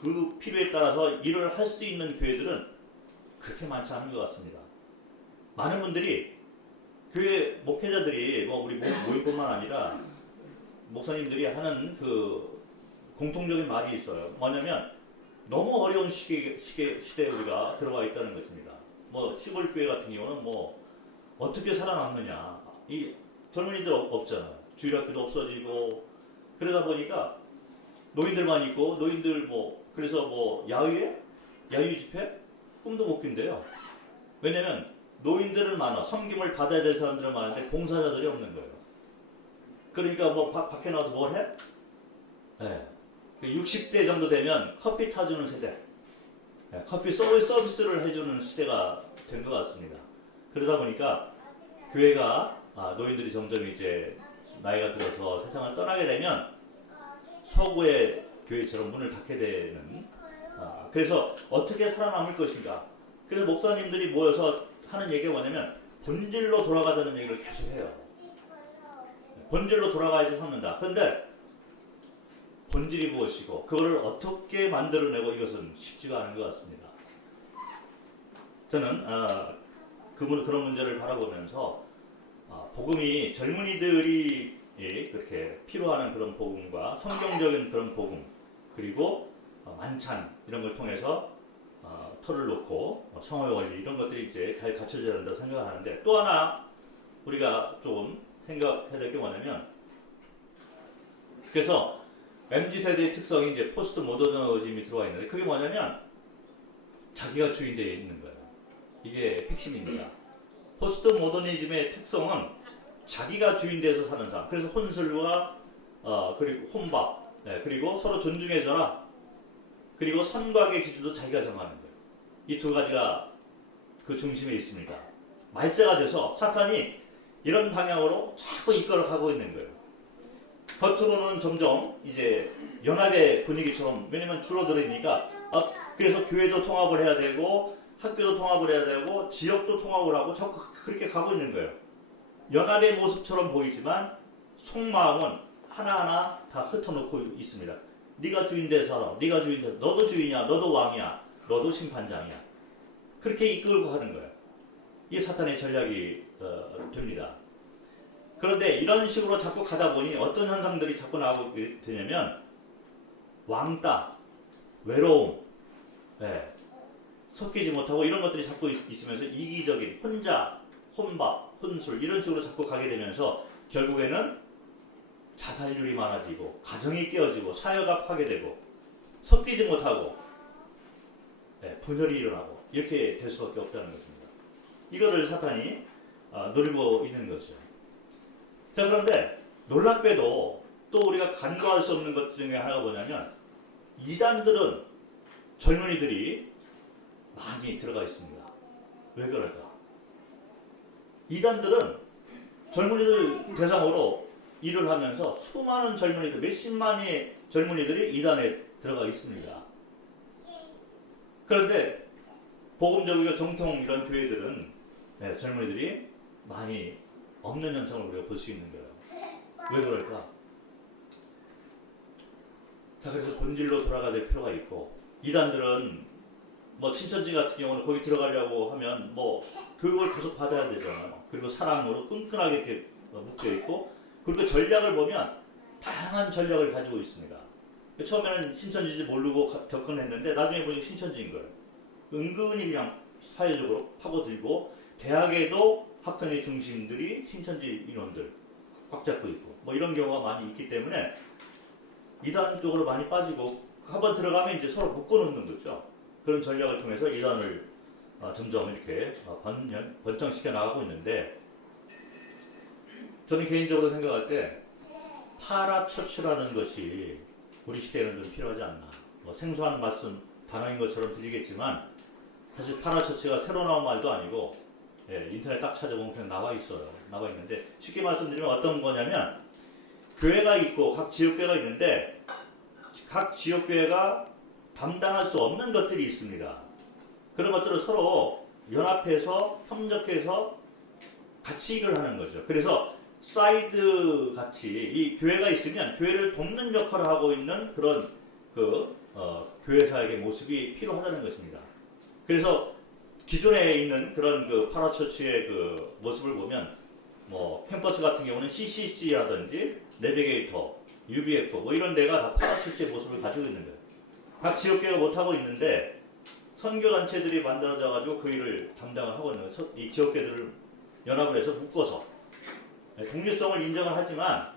그 필요에 따라서 일을 할 수 있는 교회들은 그렇게 많지 않은 것 같습니다. 많은 분들이 교회 목회자들이 뭐 우리 모임뿐만 아니라 목사님들이 하는 그 공통적인 말이 있어요. 뭐냐면 너무 어려운 시대에 우리가 들어와 있다는 것입니다. 뭐 시골 교회 같은 경우는 뭐 어떻게 살아남느냐. 이 젊은이들 없잖아요. 주일학교도 없어지고 그러다 보니까 노인들만 있고 노인들 뭐 그래서 뭐 야유 집회 꿈도 못 꾼대요. 왜냐면 노인들은 많아. 섬김을 받아야 될 사람들은 많은데 봉사자들이 없는 거예요. 그러니까 뭐 밖에 나와서 뭘 해? 네. 60대 정도 되면 커피 타주는 세대. 네. 커피 서비스를 해주는 시대가 된 것 같습니다. 그러다 보니까 교회가 노인들이 점점 이제 나이가 들어서 세상을 떠나게 되면 서구의 교회처럼 문을 닫게 되는 그래서 어떻게 살아남을 것인가. 그래서 목사님들이 모여서 하는 얘기가 뭐냐면 본질로 돌아가자는 얘기를 계속 해요. 본질로 돌아가야지 삽는다. 그런데 본질이 무엇이고 그거를 어떻게 만들어내고 이것은 쉽지가 않은 것 같습니다. 저는 그런 문제를 바라보면서 복음이 젊은이들이 그렇게 필요하는 그런 복음과 성경적인 그런 복음 그리고 만찬 이런 걸 통해서 털을 놓고 성화의 원리 이런 것들이 이제 잘 갖춰져야 된다고 생각하는데 또 하나 우리가 조금 생각해야 될 게 뭐냐면 그래서 MZ세대의 특성이 이제 포스트 모더니즘이 들어와 있는데 그게 뭐냐면 자기가 주인되어 있는 거예요. 이게 핵심입니다. 포스트 모더니즘의 특성은 자기가 주인돼서 사는 사람. 그래서 혼술과 그리고 혼밥 그리고 서로 존중해줘라. 그리고 선과의 기준도 자기가 정하는 거예요. 이 두 가지가 그 중심에 있습니다. 말세가 돼서 사탄이 이런 방향으로 자꾸 이끌어가고 있는 거예요. 겉으로는 점점 이제 연합의 분위기처럼 왜냐면 줄어들으니까 그래서 교회도 통합을 해야 되고 학교도 통합을 해야 되고 지역도 통합을 하고 자꾸 그렇게 가고 있는 거예요. 연합의 모습처럼 보이지만 속마음은 하나하나 다 흩어놓고 있습니다. 네가 주인 돼서 살아. 네가 주인 돼서 너도 주인이야. 너도 왕이야. 너도 심판장이야. 그렇게 이끌고 가는 거예요. 이게 사탄의 전략이 됩니다. 그런데 이런 식으로 자꾸 가다 보니 어떤 현상들이 자꾸 나오게 되냐면 왕따, 외로움, 섞이지 못하고 이런 것들이 자꾸 있으면서 이기적인 혼자, 혼밥, 혼술 이런 식으로 자꾸 가게 되면서 결국에는 자살률이 많아지고 가정이 깨어지고 사회가 파괴되고 섞이지 못하고 분열이 일어나고 이렇게 될 수밖에 없다는 것입니다. 이거를 사탄이 노리고 있는 거죠. 자 그런데 놀랍게도 또 우리가 간과할 수 없는 것 중에 하나가 뭐냐면 이단들은 젊은이들이 많이 들어가 있습니다. 왜 그럴까? 이단들은 젊은이들 대상으로 일을 하면서 수많은 젊은이들, 몇십만의 젊은이들이 이단에 들어가 있습니다. 그런데 복음적이고 정통 이런 교회들은 젊은이들이 많이 없는 현상을 우리가 볼 수 있는 거예요. 왜 그럴까? 자, 그래서 본질로 돌아가야 될 필요가 있고 이단들은 뭐 신천지 같은 경우는 거기 들어가려고 하면 뭐 교육을 계속 받아야 되잖아요. 그리고 사랑으로 끈끈하게 이렇게 묶여 있고 그리고 전략을 보면 다양한 전략을 가지고 있습니다. 처음에는 신천지인지 모르고 접근했는데 나중에 보니까 신천지인 거예요. 은근히 그냥 사회적으로 파고들고 대학에도 학생의 중심들이 신천지 인원들 꽉 잡고 있고 뭐 이런 경우가 많이 있기 때문에 이단 쪽으로 많이 빠지고 한번 들어가면 이제 서로 묶어놓는 거죠. 그런 전략을 통해서 이단을 점점 이렇게 번창시켜 나가고 있는데, 저는 개인적으로 생각할 때 파라처치라는 것이 우리 시대에는 좀 필요하지 않나. 뭐 생소한 말씀 단어인 것처럼 들리겠지만 사실 파라처치가 새로 나온 말도 아니고, 인터넷 딱 찾아보면 그냥 나와 있어요. 나와 있는데, 쉽게 말씀드리면 어떤 거냐면, 교회가 있고 각 지역교회가 있는데 각 지역교회가 담당할 수 없는 것들이 있습니다. 그런 것들을 서로 연합해서 협력해서 같이 일을 하는 거죠. 그래서 사이드 같이 이 교회가 있으면 교회를 돕는 역할을 하고 있는 그런 교회사역의 모습이 필요하다는 것입니다. 그래서 기존에 있는 그런 파라처치의 모습을 보면, 뭐 캠퍼스 같은 경우는 CCC라든지 내비게이터, UBF 뭐 이런 데가 다 파라처치의 모습을 가지고 있는 거예요. 각 지역교회가 못하고 있는데 선교단체들이 만들어져 가지고 그 일을 담당을 하고 있는 거예요. 이 지역교회들을 연합을 해서 묶어서 독립성을 인정을 하지만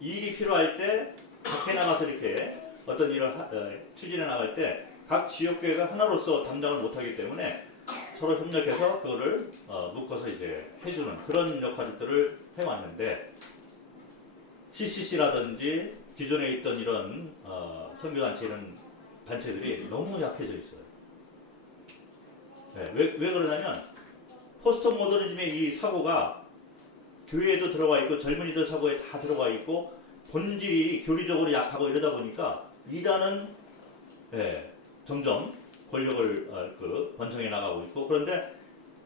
이 일이 필요할 때 밖에 나가서 이렇게 어떤 일을 추진해 나갈 때 각 지역교회가 하나로서 담당을 못하기 때문에 서로 협력해서 그거를 묶어서 이제 해주는 그런 역할들을 해왔는데, CCC라든지 기존에 있던 이런 선교단체 이런 단체들이 너무 약해져 있어요. 왜 그러냐면 포스트 모더니즘의 이 사고가 교회에도 들어와 있고 젊은이들 사고에 다 들어와 있고 본질이 교리적으로 약하고 이러다 보니까 이단은 점점 권력을 번성해 나가고 있고, 그런데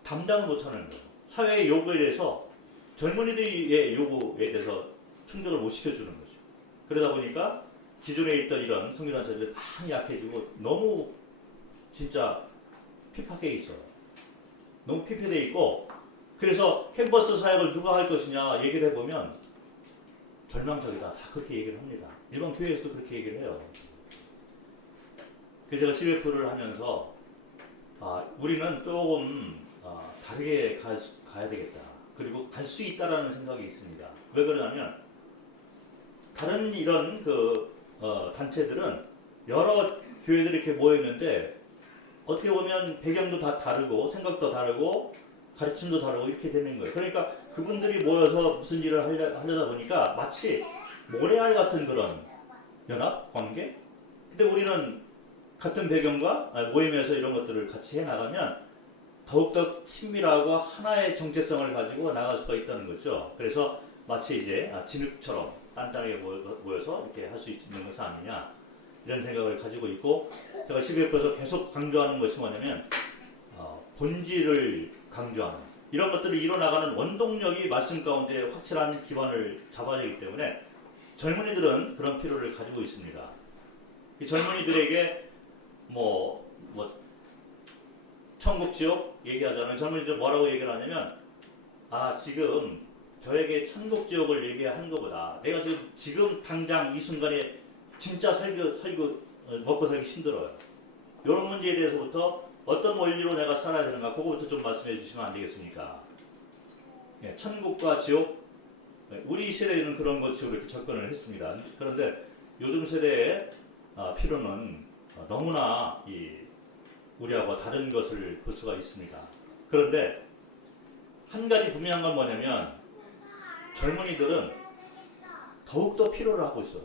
담당을 못하는 거예요. 사회의 요구에 대해서 젊은이들의 요구에 대해서 충족을 못 시켜주는 거죠. 그러다 보니까 기존에 있던 이런 선교단체들이 많이 약해지고 너무 진짜 핍박해 있어요. 너무 피폐돼 있고, 그래서 캠퍼스 사역을 누가 할 것이냐 얘기를 해보면 절망적이다. 다 그렇게 얘기를 합니다. 일반 교회에서도 그렇게 얘기를 해요. 그래서 제가 CF를 하면서 우리는 조금 다르게 가야 되겠다. 그리고 갈 수 있다라는 생각이 있습니다. 왜 그러냐면 다른 이런 단체들은 여러 교회들이 이렇게 모여 있는데 어떻게 보면 배경도 다 다르고 생각도 다르고 가르침도 다르고 이렇게 되는 거예요. 그러니까 그분들이 모여서 무슨 일을 하려다 보니까 마치 모래알 같은 그런 연합 관계? 근데 우리는 같은 배경과 모임에서 이런 것들을 같이 해나가면 더욱더 친밀하고 하나의 정체성을 가지고 나갈 수가 있다는 거죠. 그래서 마치 이제 진흙처럼 단단하게 모여서 이렇게 할 수 있는 것은 아니냐, 이런 생각을 가지고 있고, 제가 12회에서 계속 강조하는 것이 뭐냐면 본질을 강조하는 이런 것들을 이뤄나가는 원동력이 말씀 가운데 확실한 기반을 잡아야 되기 때문에 젊은이들은 그런 필요를 가지고 있습니다. 이 젊은이들에게 뭐 천국 지옥 얘기하잖아요. 젊은이들 뭐라고 얘기를 하냐면, 지금 저에게 천국 지옥을 얘기하는 것보다 내가 지금 당장 이 순간에 진짜 먹고 살기 힘들어요. 이런 문제에 대해서부터 어떤 원리로 내가 살아야 되는가, 그거부터 좀 말씀해 주시면 안 되겠습니까? 천국과 지옥, 우리 세대에는 그런 것으로 이렇게 접근을 했습니다. 그런데 요즘 세대의 필요는 너무나 우리하고 다른 것을 볼 수가 있습니다. 그런데 한 가지 분명한 건 뭐냐면 젊은이들은 더욱더 필요를 하고 있어요.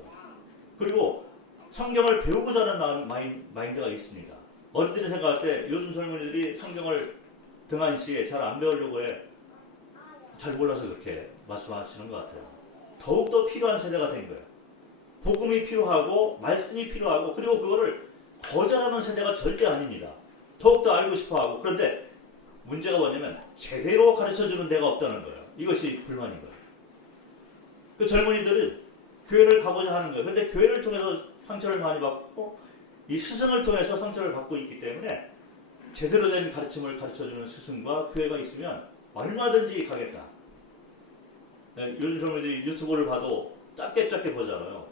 그리고 성경을 배우고자 하는 마인드가 있습니다. 어른들이 생각할 때 요즘 젊은이들이 성경을 등한시에 잘 안 배우려고 해. 잘 몰라서 그렇게 말씀하시는 것 같아요. 더욱더 필요한 세대가 된 거예요. 복음이 필요하고 말씀이 필요하고, 그리고 그거를 거절하는 세대가 절대 아닙니다. 더욱더 알고 싶어하고. 그런데 문제가 뭐냐면 제대로 가르쳐주는 데가 없다는 거예요. 이것이 불만인 거예요. 그 젊은이들은 교회를 가고자 하는 거예요. 그런데 교회를 통해서 상처를 많이 받고 이 스승을 통해서 상처를 받고 있기 때문에 제대로 된 가르침을 가르쳐주는 스승과 교회가 있으면 얼마든지 가겠다. 요즘 젊은이들이 유튜브를 봐도 짧게 보잖아요.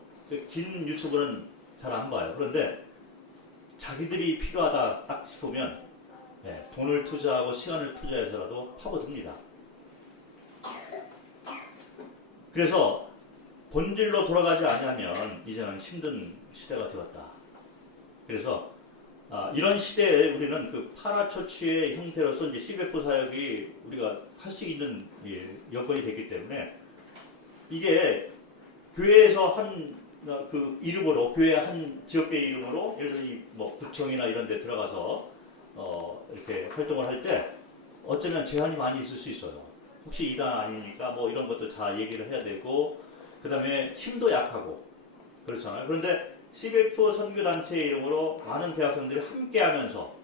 긴 유튜브는 잘 안 봐요. 그런데 자기들이 필요하다 딱 싶으면 돈을 투자하고 시간을 투자해서라도 파고듭니다. 그래서 본질로 돌아가지 않으면 이제는 힘든 시대가 되었다. 그래서 이런 시대에 우리는 그 파라처치의 형태로서 이제 CBF 사역이 우리가 할 수 있는 여건이 됐기 때문에 이게 교회에서 한 그 이름으로 교회 한 지역계 이름으로 예를 들어 뭐 구청이나 이런 데 들어가서 이렇게 활동을 할 때 어쩌면 제한이 많이 있을 수 있어요. 혹시 이단 아니니까 뭐 이런 것도 다 얘기를 해야 되고 그다음에 힘도 약하고 그렇잖아요. 그런데 CBF 선교단체 이름으로 많은 대학생들이 함께하면서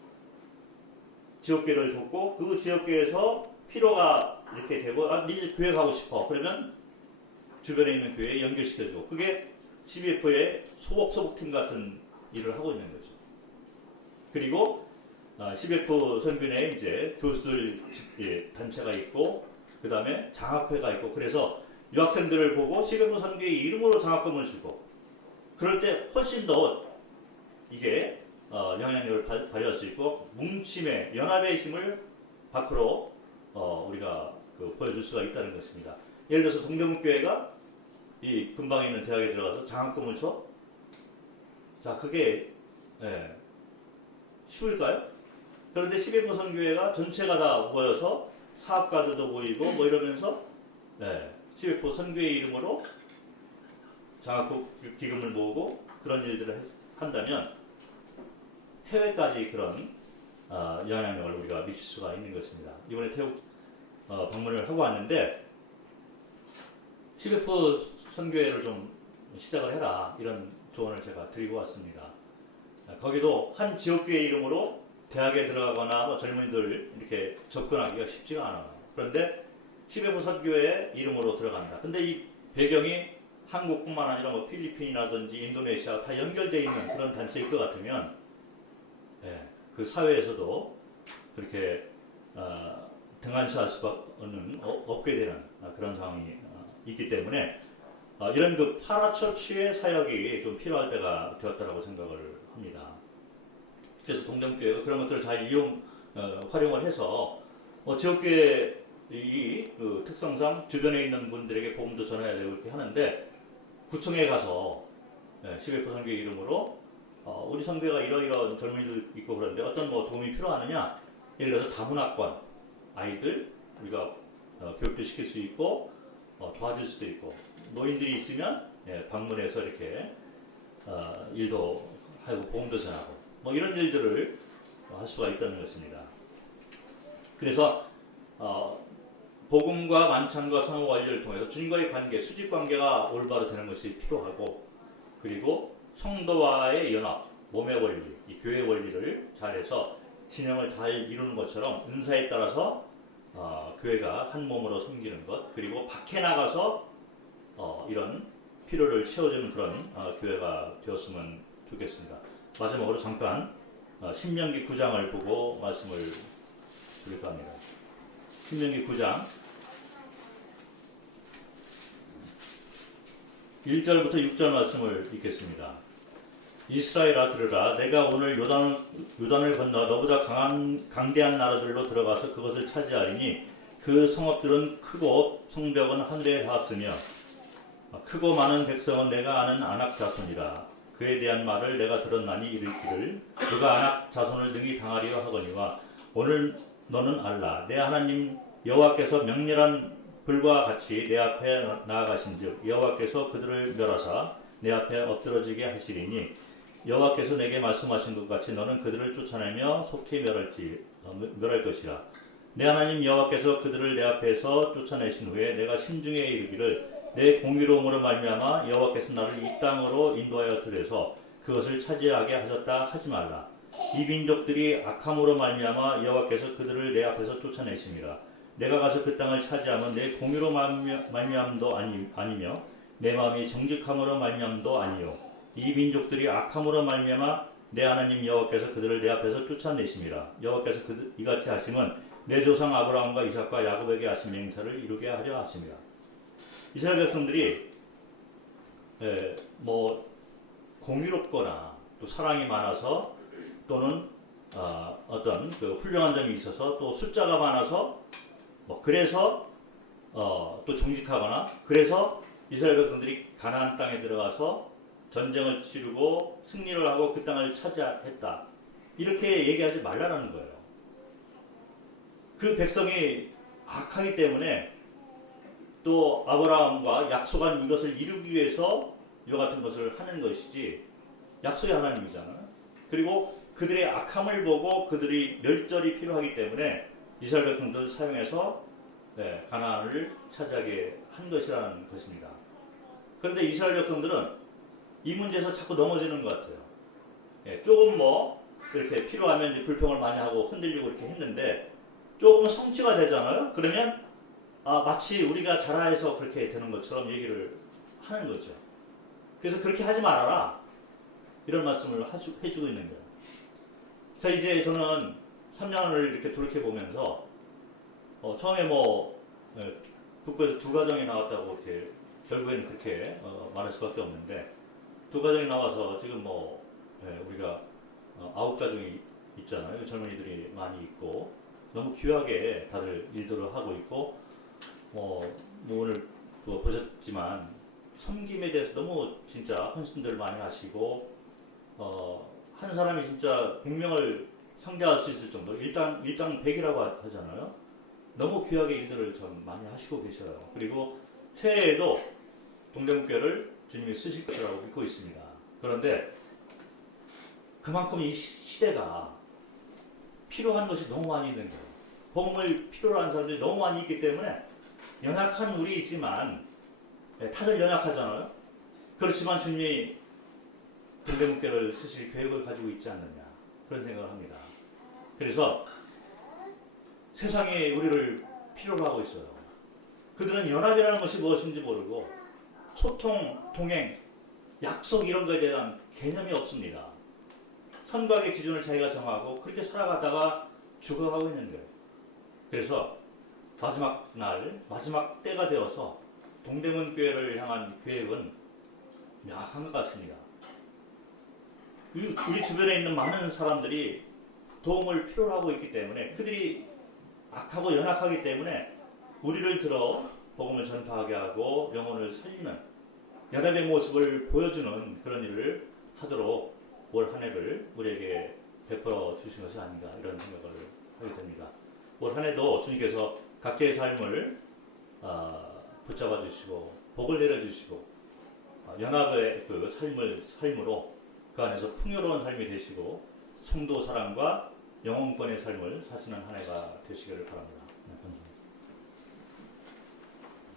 지역교회를 돕고 그 지역교회에서 필요가 이렇게 되고 네 교회 가고 싶어 그러면 주변에 있는 교회에 연결시켜주고 그게 CBF의 소복팀 같은 일을 하고 있는 거죠. 그리고 CBF 선교 내에 이제 교수들 단체가 있고 그 다음에 장학회가 있고 그래서 유학생들을 보고 CBF 선교의 이름으로 장학금을 주고 그럴 때 훨씬 더 이게 영향력을 발휘할 수 있고 뭉침의 연합의 힘을 밖으로 우리가 보여줄 수가 있다는 것입니다. 예를 들어서 동대문교회가 이 근방에 있는 대학에 들어가서 장학금을 줘? 자, 그게 쉬울까요? 그런데 CBF 선교회가 전체가 다 모여서 사업가들도 모이고 뭐 이러면서 CBF 선교회 이름으로 장학금 기금을 모으고 그런 일들을 한다면 해외까지 그런 영향력을 우리가 미칠 수가 있는 것입니다. 이번에 태국 방문을 하고 왔는데 CBF 선교회를 좀 시작을 해라 이런 조언을 제가 드리고 왔습니다. 거기도 한 지역교회 이름으로 대학에 들어가거나 뭐 젊은이들 이렇게 접근하기가 쉽지가 않아요. 그런데 CBF 선교회 이름으로 들어간다. 근데 이 배경이 한국뿐만 아니라 뭐 필리핀이라든지 인도네시아 다 연결되어 있는 그런 단체일 것 같으면 그 사회에서도 그렇게 등한시할 수밖에 없게 되는 그런 상황이 있기 때문에 이런 그 파라처치의 사역이 좀 필요할 때가 되었다라고 생각을 합니다. 그래서 동대문교회가 그런 것들을 잘 활용을 해서 지역교회 그 특성상 주변에 있는 분들에게 복음도 전해야 되고 이렇게 하는데 구청에 가서 CBF 선교 이름으로 우리 선교회가 이러이러한 젊은이들 있고 그런데 어떤 뭐 도움이 필요하느냐 예를 들어서 다문화권 아이들 우리가 교육도 시킬 수 있고 도와줄 수도 있고 노인들이 있으면 방문해서 이렇게 일도 하고 보험도 전하고 뭐 이런 일들을 할 수가 있다는 것입니다. 그래서 복음과 만찬과 상호 관리를 통해서 주님과의 관계, 수직 관계가 올바로 되는 것이 필요하고 그리고 성도와의 연합, 몸의 원리, 이 교회 원리를 잘해서 진영을 잘 이루는 것처럼 은사에 따라서 교회가 한 몸으로 섬기는 것 그리고 밖에 나가서 이런 필요를 채워주는 그런 교회가 되었으면 좋겠습니다. 마지막으로 잠깐 신명기 9장을 보고 말씀을 드릴까 합니다. 신명기 9장 1절부터 6절 말씀을 읽겠습니다. 이스라엘아 들으라 내가 오늘 요단을 건너 너보다 강대한 나라들로 들어가서 그것을 차지하리니 그 성읍들은 크고 성벽은 하늘에 닿았으며 크고 많은 백성은 내가 아는 아낙 자손이라 그에 대한 말을 내가 들었나니 이르기를 그가 아낙 자손을 능히 당하리라 하거니와 오늘 너는 알라 내 하나님 여호와께서 명렬한 불과 같이 내 앞에 나아가신즉 여호와께서 그들을 멸하사 내 앞에 엎드러지게 하시리니 여호와께서 내게 말씀하신 것 같이 너는 그들을 쫓아내며 속히 멸할 것이라. 내 하나님 여호와께서 그들을 내 앞에서 쫓아내신 후에 내가 심중에 이르기를 내 공의로움으로 말미암아 여호와께서 나를 이 땅으로 인도하여 들여서 그것을 차지하게 하셨다 하지 말라. 이 민족들이 악함으로 말미암아 여호와께서 그들을 내 앞에서 쫓아내심이라. 내가 가서 그 땅을 차지하면 내 공의로 말미암도 아니며 내 마음이 정직함으로 말미암도 아니요 이 민족들이 악함으로 말미암아 내 하나님 여호와께서 그들을 내 앞에서 쫓아내심이라. 여호와께서 이같이 하심은 내 조상 아브라함과 이삭과 야곱에게 하신 맹세를 이루게 하려 하심이라. 이스라엘 백성들이 뭐 공의롭거나 또 사랑이 많아서 또는 어떤 그 훌륭한 점이 있어서 또 숫자가 많아서 뭐 그래서 또 정직하거나 그래서 이스라엘 백성들이 가나안 땅에 들어가서 전쟁을 치르고 승리를 하고 그 땅을 차지했다. 이렇게 얘기하지 말라라는 거예요. 그 백성이 악하기 때문에 또 아브라함과 약속한 이것을 이루기 위해서 이와 같은 것을 하는 것이지 약속의 하나님이잖아요. 그리고 그들의 악함을 보고 그들이 멸절이 필요하기 때문에 이스라엘 백성들을 사용해서 가나안을 차지하게 한 것이라는 것입니다. 그런데 이스라엘 백성들은 이 문제에서 자꾸 넘어지는 것 같아요. 조금 뭐 이렇게 필요하면 이제 불평을 많이 하고 흔들리고 이렇게 했는데 조금 성취가 되잖아요. 그러면 마치 우리가 자라해서 그렇게 되는 것처럼 얘기를 하는 거죠. 그래서 그렇게 하지 말아라. 이런 말씀을 해주고 있는 거예요. 자, 이제 저는 3년을 이렇게 돌이켜보면서 처음에 북부에서 두 가정이 나왔다고 이렇게 결국에는 그렇게 말할 수밖에 없는데 두 가정이 나와서 지금 우리가 9가정이 있잖아요. 젊은이들이 많이 있고 너무 귀하게 다들 일들을 하고 있고 오늘 보셨지만 섬김에 대해서 너무 진짜 헌신들을 많이 하시고 한 사람이 진짜 100명을 상대할 수 있을 정도로 일당 100이라고 하잖아요. 너무 귀하게 일들을 좀 많이 하시고 계셔요. 그리고 새해에도 동대문교회를 주님이 쓰실 것이라고 믿고 있습니다. 그런데 그만큼 이 시대가 필요한 것이 너무 많이 있는 거예요. 복음을 필요로 하는 사람들이 너무 많이 있기 때문에 연약한 우리이지만 다들 연약하잖아요. 그렇지만 주님이 동대문교회를 쓰실 계획을 가지고 있지 않느냐 그런 생각을 합니다. 그래서 세상이 우리를 필요로 하고 있어요. 그들은 연합이라는 것이 무엇인지 모르고 소통, 동행, 약속 이런 것에 대한 개념이 없습니다. 선박의 기준을 자기가 정하고 그렇게 살아가다가 죽어가고 있는 거예요. 그래서 마지막 날, 마지막 때가 되어서 동대문 교회를 향한 계획은 명확한 것 같습니다. 우리 주변에 있는 많은 사람들이 도움을 필요로 하고 있기 때문에 그들이 악하고 연약하기 때문에 우리를 들어 복음을 전파하게 하고 영혼을 살리는 연합의 모습을 보여주는 그런 일을 하도록 올 한 해를 우리에게 베풀어 주신 것이 아닌가 이런 생각을 하게 됩니다. 올 한 해도 주님께서 각자의 삶을 붙잡아 주시고 복을 내려주시고 연합의 그 삶으로 그 안에서 풍요로운 삶이 되시고 성도 사랑과 영혼권의 삶을 사시는 한 해가 되시기를 바랍니다. 네, 감사합니다.